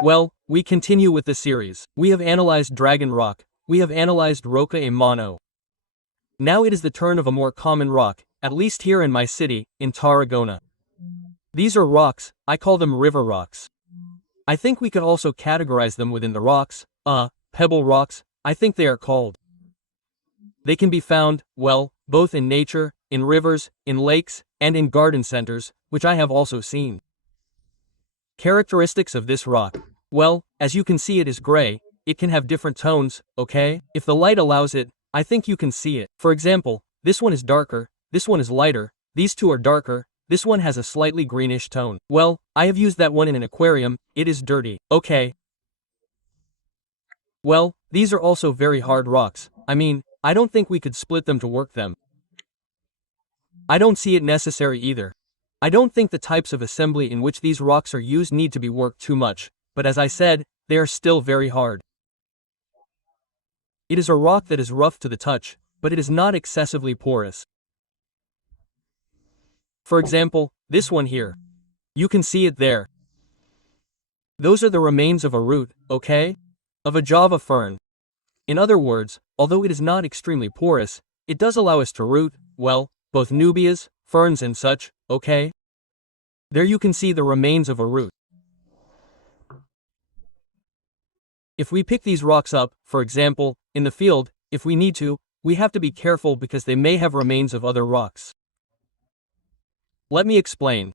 Well, we continue with the series. We have analyzed Dragon Rock. We have analyzed Roca e Mano. Now it is the turn of a more common rock, at least here in my city, in Tarragona. These are rocks, I call them river rocks. I think we could also categorize them within the rocks, pebble rocks, I think they are called. They can be found, well, both in nature, in rivers, in lakes, and in garden centers, which I have also seen. Characteristics of this rock. Well, as you can see, it is gray. It can have different tones, okay? If the light allows it, I think you can see it. For example, this one is darker, this one is lighter, these two are darker, this one has a slightly greenish tone. Well, I have used that one in an aquarium, it is dirty, okay? Well, these are also very hard rocks. I mean, I don't think we could split them to work them. I don't see it necessary either. I don't think the types of assembly in which these rocks are used need to be worked too much, but as I said, they are still very hard. It is a rock that is rough to the touch, but it is not excessively porous. For example, this one here. You can see it there. Those are the remains of a root, okay? Of a Java fern. In other words, although it is not extremely porous, it does allow us to root, well, both nubias, ferns and such, okay? There you can see the remains of a root. If we pick these rocks up, for example, in the field, if we need to, we have to be careful because they may have remains of other rocks. Let me explain.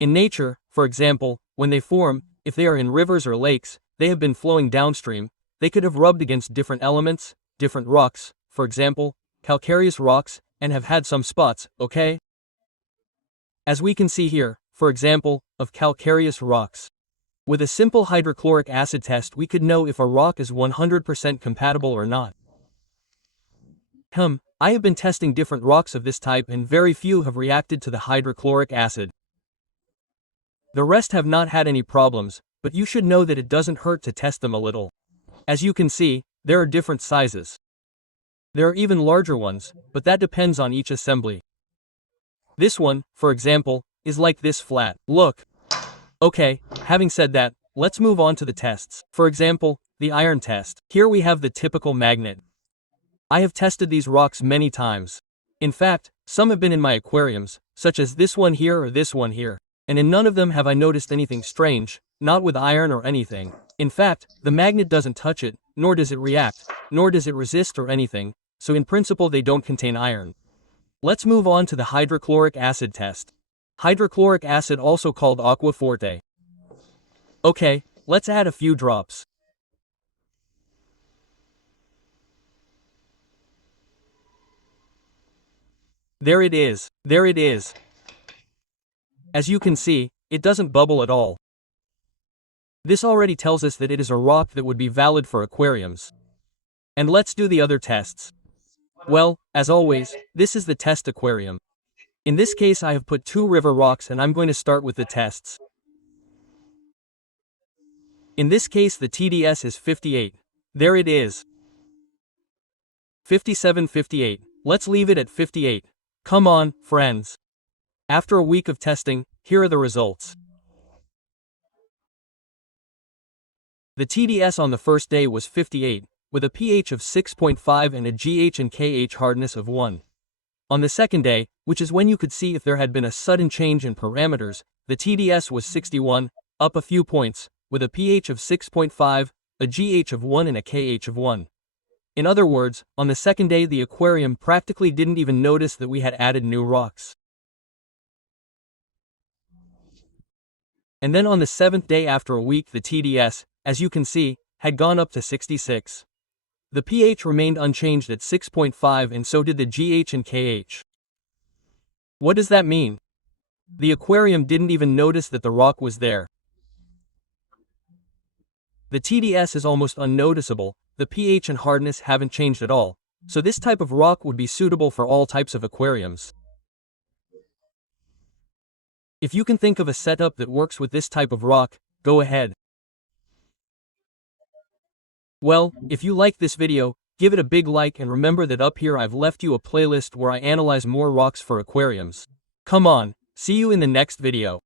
In nature, for example, when they form, if they are in rivers or lakes, they have been flowing downstream, they could have rubbed against different elements, different rocks, for example, calcareous rocks, and have had some spots, okay? As we can see here, for example, of calcareous rocks. With a simple hydrochloric acid test we could know if a rock is 100% compatible or not. I have been testing different rocks of this type and very few have reacted to the hydrochloric acid. The rest have not had any problems, but you should know that it doesn't hurt to test them a little. As you can see, there are different sizes. There are even larger ones, but that depends on each assembly. This one, for example, is like this flat. Look. Okay, having said that, let's move on to the tests. For example, the iron test. Here we have the typical magnet. I have tested these rocks many times. In fact, some have been in my aquariums, such as this one here or this one here. And in none of them have I noticed anything strange, not with iron or anything. In fact, the magnet doesn't touch it, nor does it react, nor does it resist or anything, so in principle they don't contain iron. Let's move on to the hydrochloric acid test. Hydrochloric acid, also called aqua forte. Okay, let's add a few drops. There it is. There it is. As you can see, it doesn't bubble at all. This already tells us that it is a rock that would be valid for aquariums. And let's do the other tests. Well, as always, this is the test aquarium. In this case I have put 2 river rocks and I'm going to start with the tests. In this case the TDS is 58. There it is. 57-58. Let's leave it at 58. Come on, friends. After a week of testing, here are the results. The TDS on the first day was 58, with a pH of 6.5 and a GH and KH hardness of 1. On the second day, which is when you could see if there had been a sudden change in parameters, the TDS was 61, up a few points, with a pH of 6.5, a GH of 1 and a KH of 1. In other words, on the second day the aquarium practically didn't even notice that we had added new rocks. And then on the 7th day after a week the TDS, as you can see, had gone up to 66. The pH remained unchanged at 6.5 and so did the GH and KH. What does that mean? The aquarium didn't even notice that the rock was there. The TDS is almost unnoticeable, the pH and hardness haven't changed at all, so this type of rock would be suitable for all types of aquariums. If you can think of a setup that works with this type of rock, go ahead. Well, if you liked this video, give it a big like and remember that up here I've left you a playlist where I analyze more rocks for aquariums. Come on, see you in the next video.